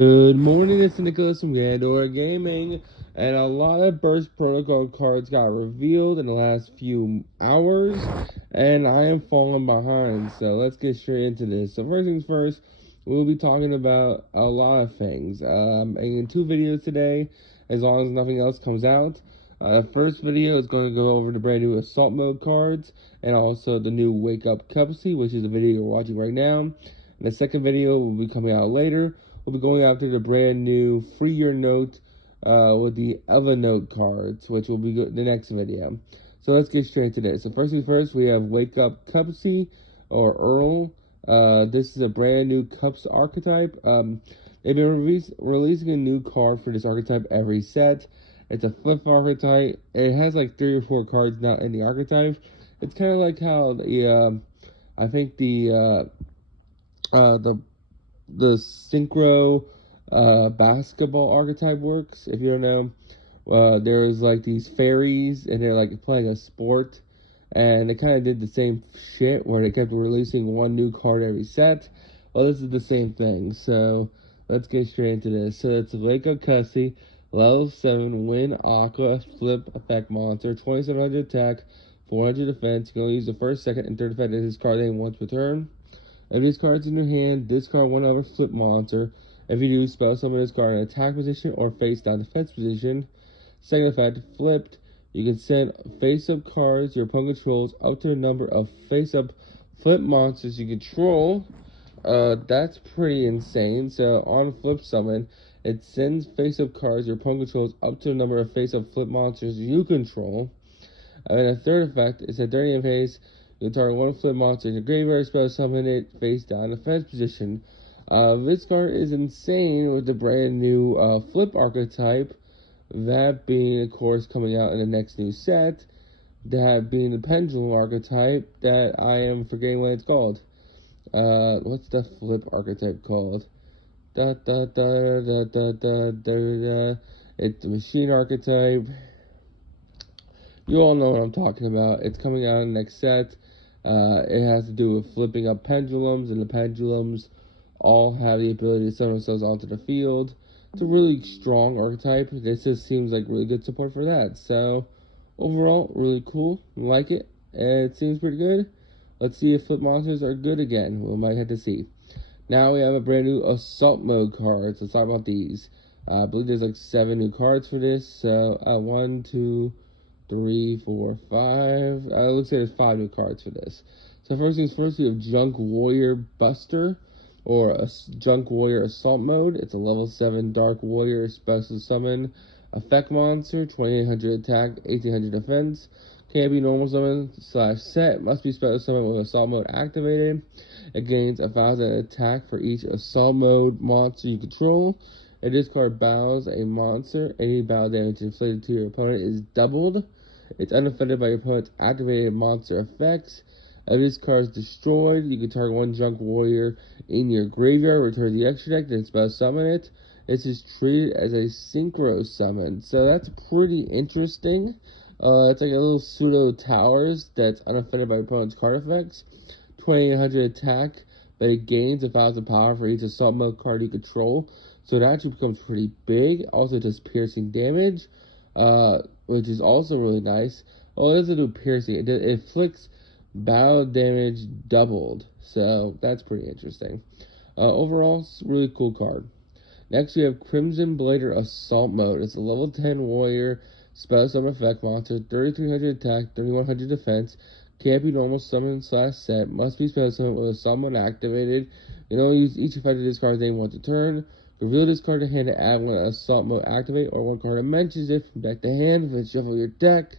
Good morning, it's Nicholas from Gandor Gaming, and a lot of Burst Protocol cards got revealed in the last few hours, and I am falling behind, so let's get straight into this. So first things first, we'll be talking about a lot of things, in two videos today, as long as nothing else comes out. The first video is going to go over the brand new Assault Mode cards, and also the new Wake Up Cupsy, which is the video you're watching right now. And the second video will be coming out later. We'll be going after the brand new Free Your Note with the Evernote cards, which will be the next video. So let's get straight to this. So first things first, we have Wake Up Cupsy or Earl. This is a brand new Cups archetype. They've been releasing a new card for this archetype every set. It's a flip archetype. It has like 3 or 4 cards now in the archetype. It's kind of like how I think the synchro basketball archetype works. If you don't know, there's like these fairies and they're like playing a sport, and they kind of did the same shit where they kept releasing one new card every set. Well, this is the same thing, so let's get straight into this. So it's Wake Up Cussy, level 7, win Aqua, flip effect monster, 2700 attack, 400 defense. You can only use the first, second, and third effect in his card name once per turn. If this card's in your hand, discard one other flip monster. If you do, spell summon this card in attack position or face down defense position. Second effect, flipped. You can send face-up cards your opponent controls up to the number of face-up flip monsters you control. That's pretty insane. So on flip summon, it sends face-up cards your opponent controls up to the number of face-up flip monsters you control. And a third effect is at 30 phase. You can target one flip monster in your graveyard, spell summon it face down defense position. This card is insane with the brand new flip archetype. That being, of course, coming out in the next new set. That being the pendulum archetype that I am forgetting what it's called. What's the flip archetype called? Da da da da da da da da. It's the machine archetype. You all know what I'm talking about. It's coming out in the next set. It has to do with flipping up pendulums, and the pendulums all have the ability to send themselves onto the field. It's a really strong archetype. This just seems like really good support for that. So, overall, really cool. Like it. It seems pretty good. Let's see if flip monsters are good again. We might have to see. Now we have a brand new Assault Mode card. So let's talk about these. I believe there's like 7 new cards for this. So, 1, 2, 3, 4, 5. It looks like there's 5 new cards for this. So first things first, we have Junk Warrior Buster, or a Junk Warrior Assault Mode. It's a level 7 Dark Warrior special summon effect monster, 2800 attack, 1800 defense. Can't be normal summon / set. Must be special summon with Assault Mode activated. It gains 1000 attack for each Assault Mode monster you control. If this card bows a monster, any bow damage inflicted to your opponent is doubled. It's unaffected by your opponent's activated monster effects. If this card is destroyed, you can target one Junk Warrior in your graveyard, return the extra deck, then spell summon it. This is treated as a synchro summon, so that's pretty interesting. It's like a little pseudo towers that's unaffected by your opponent's card effects. 2800 attack, but it gains 1000 power for each Assault Mode card you control. So it actually becomes pretty big. Also does piercing damage, which is also really nice. Oh, it doesn't do piercing. It inflicts battle damage doubled. So that's pretty interesting. Overall, it's a really cool card. Next, we have Crimson Blader Assault Mode. It's a level 10 warrior spell summon effect monster, 3300 attack, 3100 defense. Can't be normal summon / set. Must be spell summon with Assault Mode activated. You know, use each effect of this card's name once a turn. Reveal this card to hand to add when Assault Mode activate, or one card that mentions it from deck to hand. If it shuffle your deck,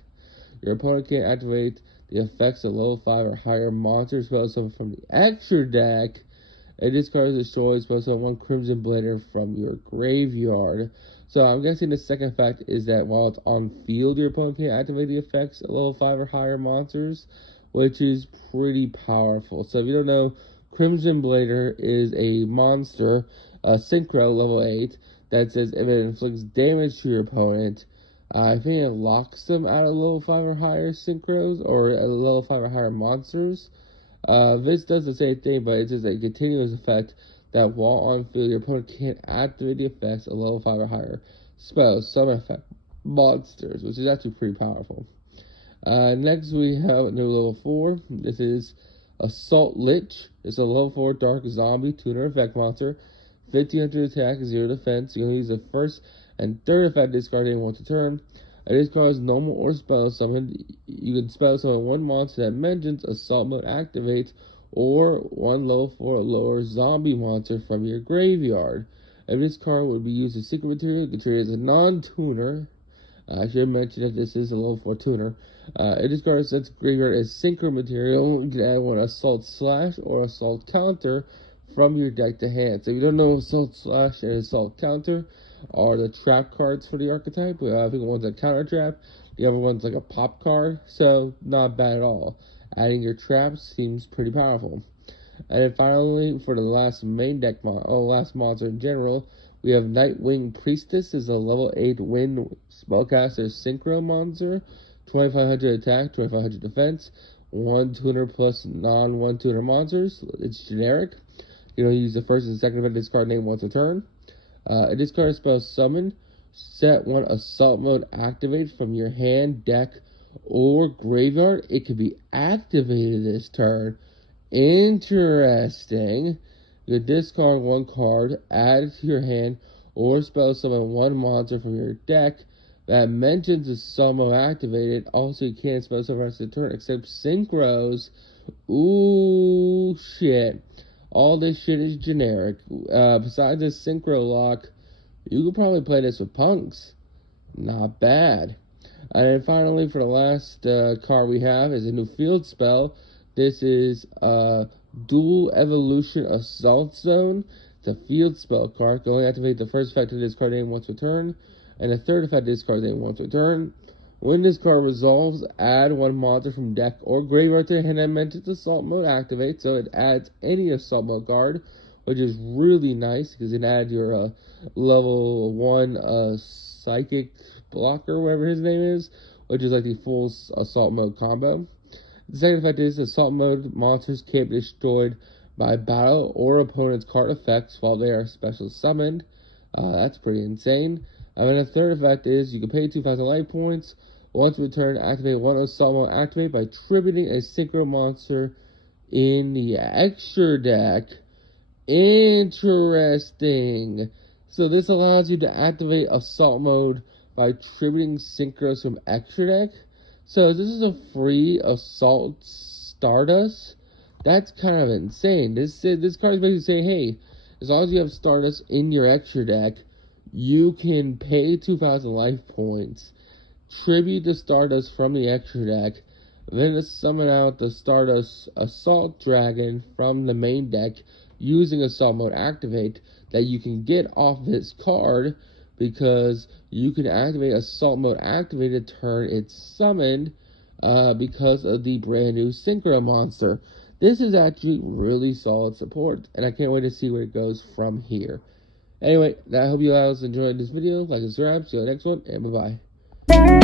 your opponent can't activate the effects of level 5 or higher monster spell summon from the extra deck. And this card is destroyed, spell summon one Crimson Blader from your graveyard. So I'm guessing the second effect is that while it's on field, your opponent can't activate the effects of level 5 or higher monsters, which is pretty powerful. So if you don't know, Crimson Blader is a monster, synchro level 8, that says if it inflicts damage to your opponent, I think it locks them out of level 5 or higher synchros, or level 5 or higher monsters. This does the same thing, but it's just a continuous effect that while on field, your opponent can't activate the effects of level 5 or higher spells, summon effect monsters, which is actually pretty powerful. Next, we have a new level 4. This is Assault Lich. It's a level 4 dark zombie tuner effect monster. 1500 attack, 0 defense. You can use the first and third effect discarding once a turn. It discards normal or spell summon. You can spell summon one monster that mentions Assault Mode activates, or one level 4 or lower zombie monster from your graveyard. If this card would be used as secret material, you can treat it as a non-tuner. I should mention that this is a level 4 tuner. It discards since graveyard as synchro material. You can add one Assault Slash or Assault Counter from your deck to hand. So if you don't know, Assault Slash and Assault Counter are the trap cards for the archetype. I think one's a counter trap, the other one's like a pop card, so not bad at all. Adding your traps seems pretty powerful. And then finally, for the last main deck, last monster in general, we have Nightwing Priestess. Is a level 8 wind spellcaster synchro monster. 2500 attack, 2500 defense. 1 tuner plus non-1 tuner monsters. It's generic. You know, use the first and second event discard name once a turn. A discard spell summon. Set one Assault Mode activate from your hand, deck, or graveyard. It can be activated this turn. Interesting. You discard one card, add it to your hand, or spell summon one monster from your deck that mentions Assault Mode activated. Also, you can't spell summon the rest of the turn except synchros. Ooh, shit. All this shit is generic. Besides this synchro lock, you could probably play this with punks. Not bad. And then finally, for the last card we have is a new field spell. This is Dual Evolution Assault Zone. It's a field spell card. You can only activate the first effect of this card name once per turn, and the third effect of this card name once per turn. When this card resolves, add one monster from deck or graveyard to your hand that mentions Assault Mode activate. So it adds any Assault Mode card, which is really nice because it adds your level 1 Psychic Blocker, whatever his name is, which is like the full Assault Mode combo. The second effect is Assault Mode monsters can't be destroyed by battle or opponent's card effects while they are special summoned. That's pretty insane. And then the third effect is you can pay 2,000 life points. Once per turn, activate one Assault Mode activate by tributing a synchro monster in the extra deck. Interesting. So this allows you to activate Assault Mode by tributing synchros from extra deck. So this is a free Assault Stardust. That's kind of insane. This card is basically saying, hey, as long as you have Stardust in your extra deck, you can pay 2,000 life points, tribute the Stardust from the extra deck, then summon out the Stardust Assault Dragon from the main deck using Assault Mode activate that you can get off this card because you can activate Assault Mode activated turn it's summoned because of the brand new Synchro monster. This is actually really solid support, and I can't wait to see where it goes from here. Anyway, I hope you guys enjoyed this video. Like and subscribe. See you in the next one, and bye-bye.